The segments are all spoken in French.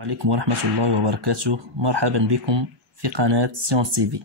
عليكم ورحمة الله وبركاته. مرحبا بكم في قناة سيونس تي في.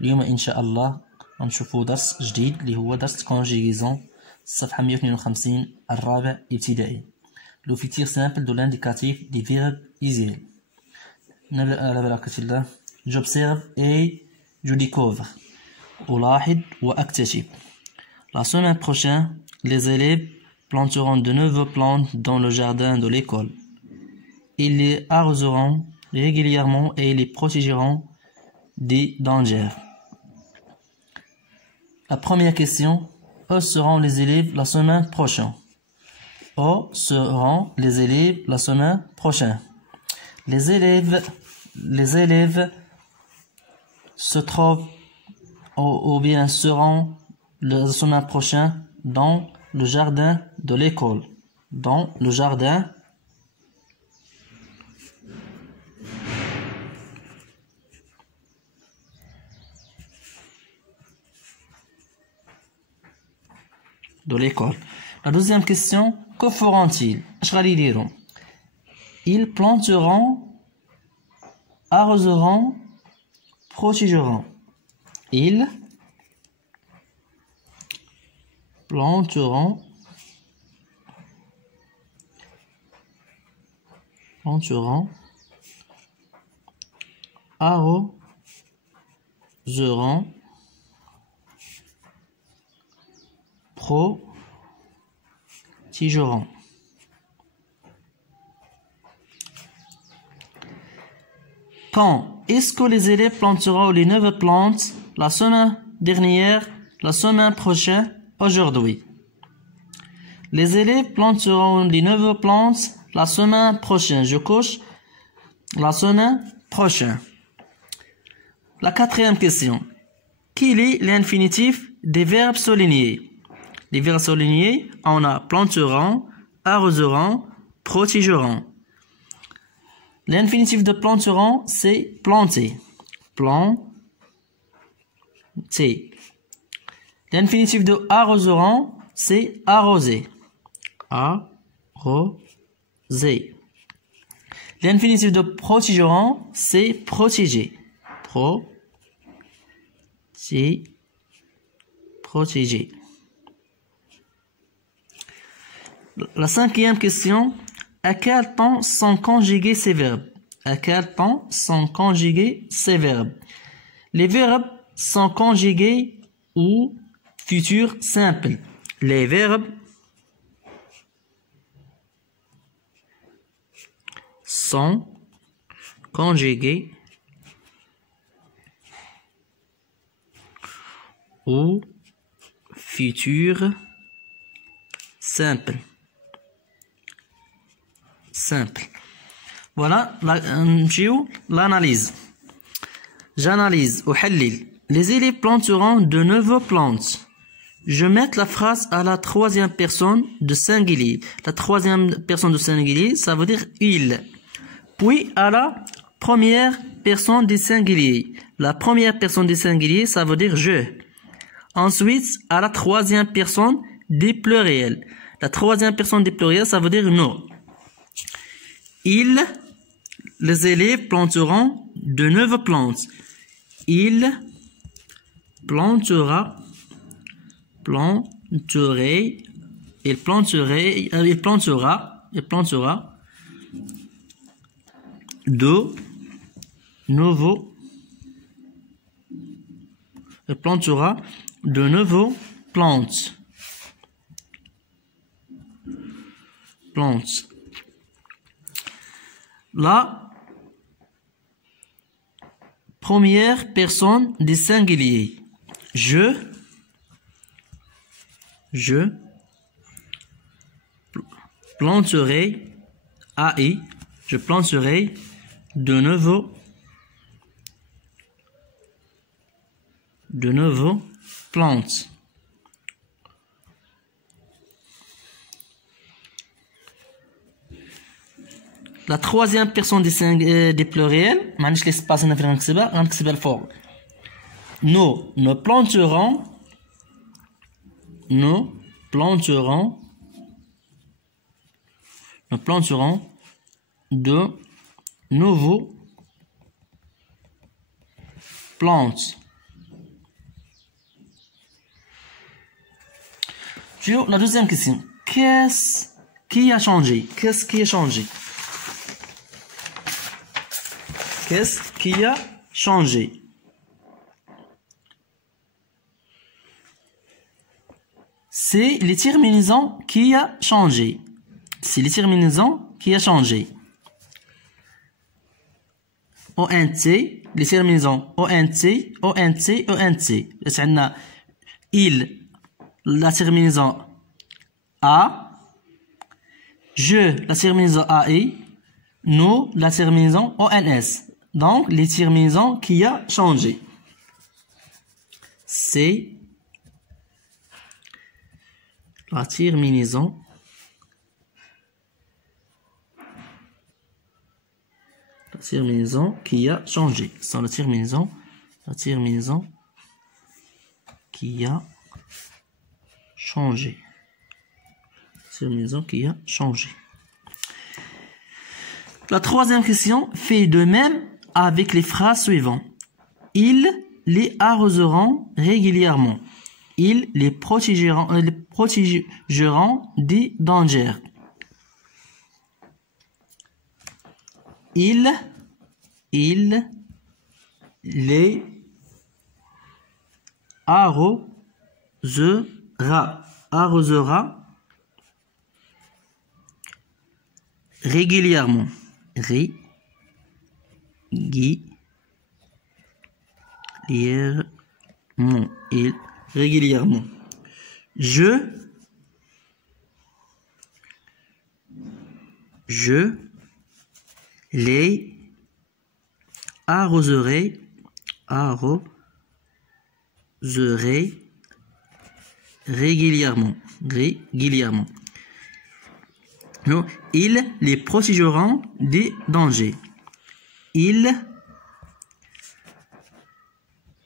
اليوم إن شاء الله غنشوفوا درس جديد اللي هو درس كونجيغيزون الصفحة 152 الرابع ابتدائي. لو فيتير سامبل دو لانديكاتيف دي فيرب ايزيل. على بركة الله. J'observe et je découvre. ألاحظ وأكتشف. La semaine prochaine, les élèves planteront de nouveaux plantes dans le jardin de l'école. Ils les arroseront régulièrement et les protégeront des dangers. La première question, où seront les élèves la semaine prochaine? Où seront les élèves la semaine prochaine? Les élèves se trouvent ou bien seront la semaine prochaine dans le jardin de l'école. Dans le jardin de l'école. La deuxième question, que feront-ils? Ils planteront, arroseront, protégeront. Ils planteront, arroseront, protégeront. Quand est-ce que les élèves planteront les nouvelles plantes? La semaine dernière, la semaine prochaine, aujourd'hui. Les élèves planteront les nouvelles plantes la semaine prochaine. Je coche la semaine prochaine. La quatrième question. Quel est l'infinitif des verbes soulignés? Les verbes soulignés, on a planteront, arroseront, protégeront. L'infinitif de planteront, c'est planter. Planter. L'infinitif de arroseront, c'est arroser. Arroser. L'infinitif de protégeront, c'est protéger. Protéger. La cinquième question, à quel temps sont conjugués ces verbes? À quel temps sont conjugués ces verbes? Les verbes sont conjugués au futur simple. Les verbes sont conjugués au futur simple. Voilà l'analyse. J'analyse ou حلل. Les élèves planteront de nouvelles plantes. Je mets la phrase à la troisième personne de singulier. La troisième personne de singulier, ça veut dire il. Puis à la première personne du singulier. La première personne du singulier, ça veut dire je. Ensuite, à la troisième personne du pluriel. La troisième personne du pluriel, ça veut dire nous. Les élèves planteront de nouvelles plantes. Il plantera de nouveaux plantes. La première personne du singulier. Je planterai AI. Je planterai de nouveaux plantes. La troisième personne des pluriels, معليش l'espace هنا فين غنكتبها الفوق. Nous planterons de nouveau, plante. La deuxième question. Qu'est-ce qui a changé? Qu'est-ce qui a changé? Qu'est-ce qui a changé? C'est les terminaisons qui a changé. C'est les terminaisons qui a changé. ONT, les terminaisons ONT, ONT, ONT. عندنا il, la terminaison A, je, la terminaison AI, nous, la terminaison ONS. Donc, les terminaisons qui a changé. C'est la terminaison qui a changé. C'est la terminaison qui a changé. Terminaison qui a changé. La troisième question fait de même avec les phrases suivantes. Ils les arroseront régulièrement. Ils les protégeront des dangers. Il les arrosera régulièrement. Régulièrement. Je les arroserai régulièrement. Non, ils les protégeront des dangers. Il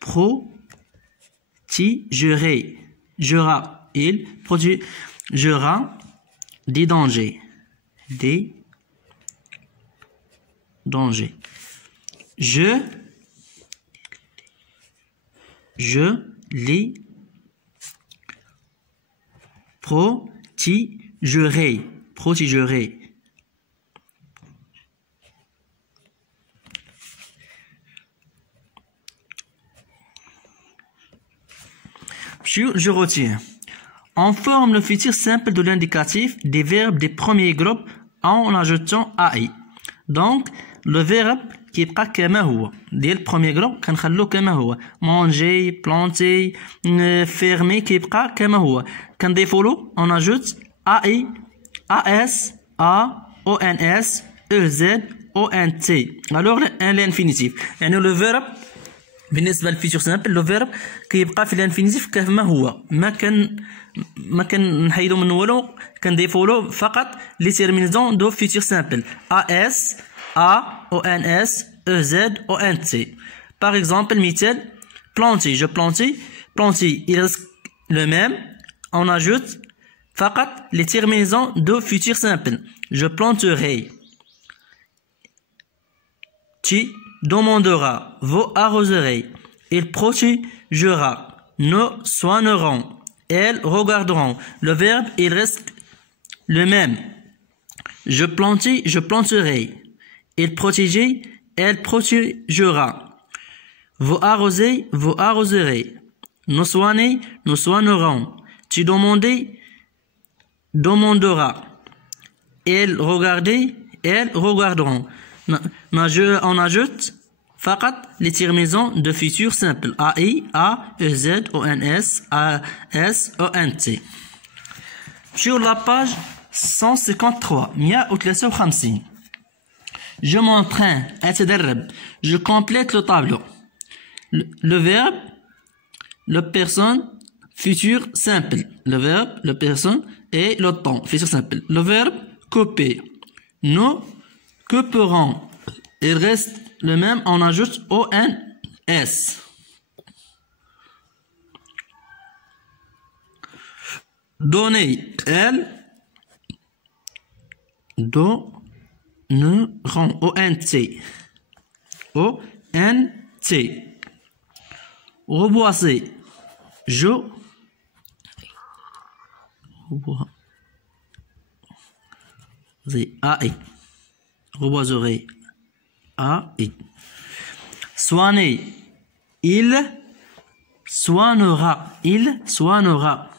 protégera des dangers. Je les protégerai. Je retiens. On forme le futur simple de l'indicatif des verbes des premiers groupes en ajoutant AI. Donc, le verbe qui est كما هو ديال البروميير جروب كنخلوه كما هو manger, planter, fermer كيبقى كما هو كنضيفوا له on ajoute AI, AS, A, ONS, EZ, ONT. alors l'infinitif يعني le verbe بالنسبه للفيتور سامبل لو فيرب كيبقى في الانفينيتيف كما هو ما كنحيدو منه والو كنضيفوا له فقط لي تيرمينيزون دو فيتور سامبل اس ا او ان اس او زد او ان تي. باغ اكزومبل مثال بلانتي جو بلانتي il reste le même on ajoute فقط les terminaisons de futur simple. Je planterai, tu demanderas, vous arroserez, il protégera, nous soignerons, elles regarderont. Le verbe il reste le même. Je planterai, il protéger, elle protégera. Vous arrosez, vous arroserez. Nous soigner, nous soignerons. Tu demandera. Elles regarder, elles regarderont. On ajoute فقط les terminaisons de futur simple AI, A, EZ, ONS, AS, ONT. Sur la page 153 153 je m'entraîne أتدرب. Je complète le tableau. Le verbe, le personne, futur simple. Le verbe, le personne et le temps, futur simple. Le verbe, couper. Nous couperons. Il reste le même, on ajoute ONS. Donner, elle O-N-T. O-N-T. Reboiser. Je. A-I. Reboiserai. A-I. Soigner. Il soignera. Il soignera.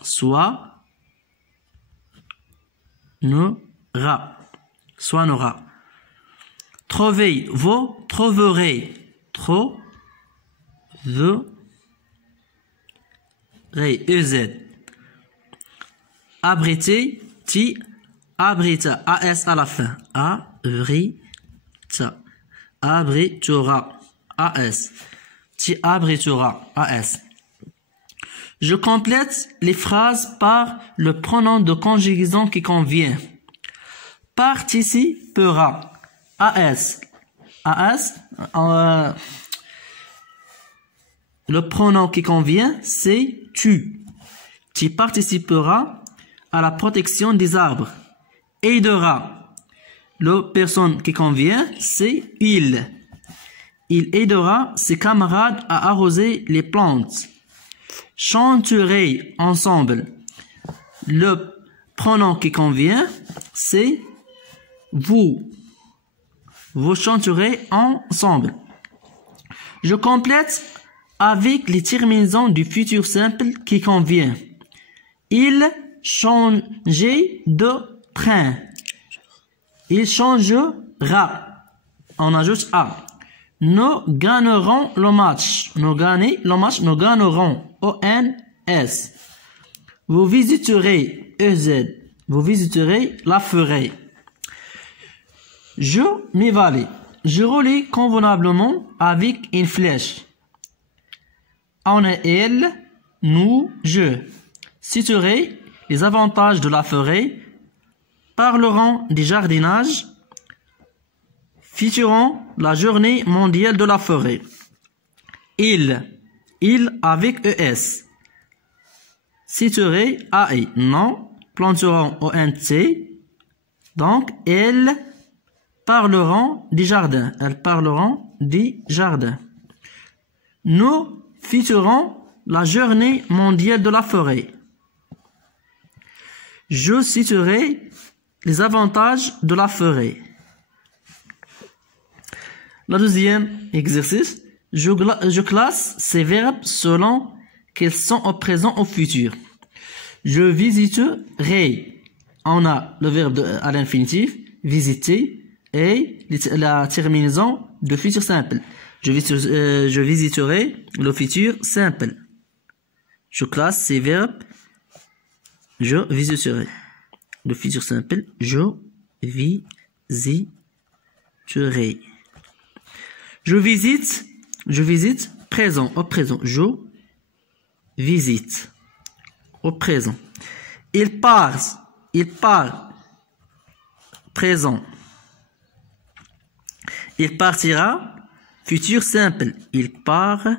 Soignera. Trouver. Vous trouverez. EZ. Abriter. Ti abrita. AS à la fin. Abrita. Abritera. AS. Tu abriteras. AS. Je complète les phrases par le pronom de conjugaison qui convient. Participera. AS. AS. Le pronom qui convient, c'est tu. Tu participeras à la protection des arbres. Aidera. La personne qui convient, c'est il. Il aidera ses camarades à arroser les plantes. Chanterez ensemble. Le pronom qui convient, c'est vous. Vous chanterez ensemble. Je complète avec les terminaisons du futur simple qui convient. Il changeait de train. Il changera. On ajoute A. Nous gagnerons le match. Nous gagnerons. O-N-S. Vous visiterez. E-Z. Vous visiterez la forêt. Je m'évalue. Je relis convenablement avec une flèche. On est elle, nous, je. Citerai les avantages de la forêt. Parlerons du jardinage. Featurons la journée mondiale de la forêt. Il avec ES. Citerai AI. Non. Planteront ONT. Donc, elles parleront du jardin. Elles parleront du jardin. Nous featurons la journée mondiale de la forêt. Je citerai les avantages de la forêt. Le deuxième exercice, je classe ces verbes selon qu'ils sont au présent ou au futur. Je visiterai. On a le verbe à l'infinitif, visiter, et la terminaison de futur simple. Je visiterai le futur simple. Je classe ces verbes. Je visiterai. Le futur simple, je visiterai. Je visite, présent, au présent. Je visite, au présent. Il part, présent. Il partira, futur simple. Il partira.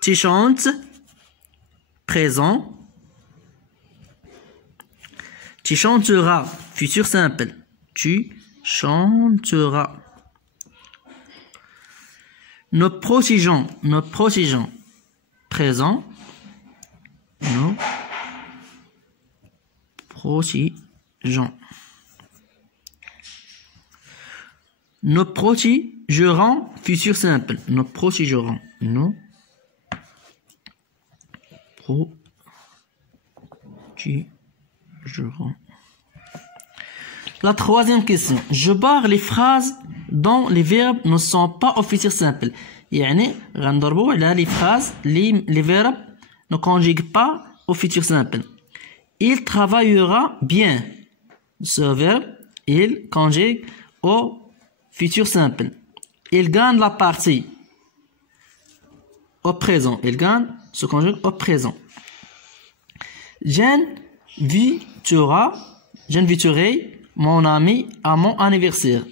Tu chantes, présent. Tu chanteras, futur simple. Tu chanteras. Nous protégeons, présent. Nous protégeons. Nous protégerons, futur simple. Nous protégerons. Nous protégerons. La troisième question. Je barre les phrases dont les verbes ne sont pas au futur simple. يعني غنضربوا على les phrases les verbes ne conjuguent pas au futur simple. Il travaillera bien. Ce verbe, il conjugue au futur simple. Il gagne la partie. Au présent. Il gagne se conjugue au présent. J'inviterai mon ami à mon anniversaire.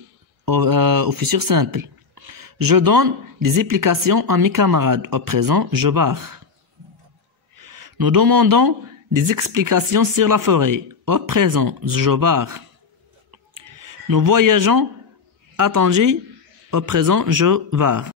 Au futur simple. Je donne des explications à mes camarades. Au présent, je barre. Nous demandons Des explications sur la forêt. Au présent, je pars. Nous voyageons à Tanger. Au présent, je pars.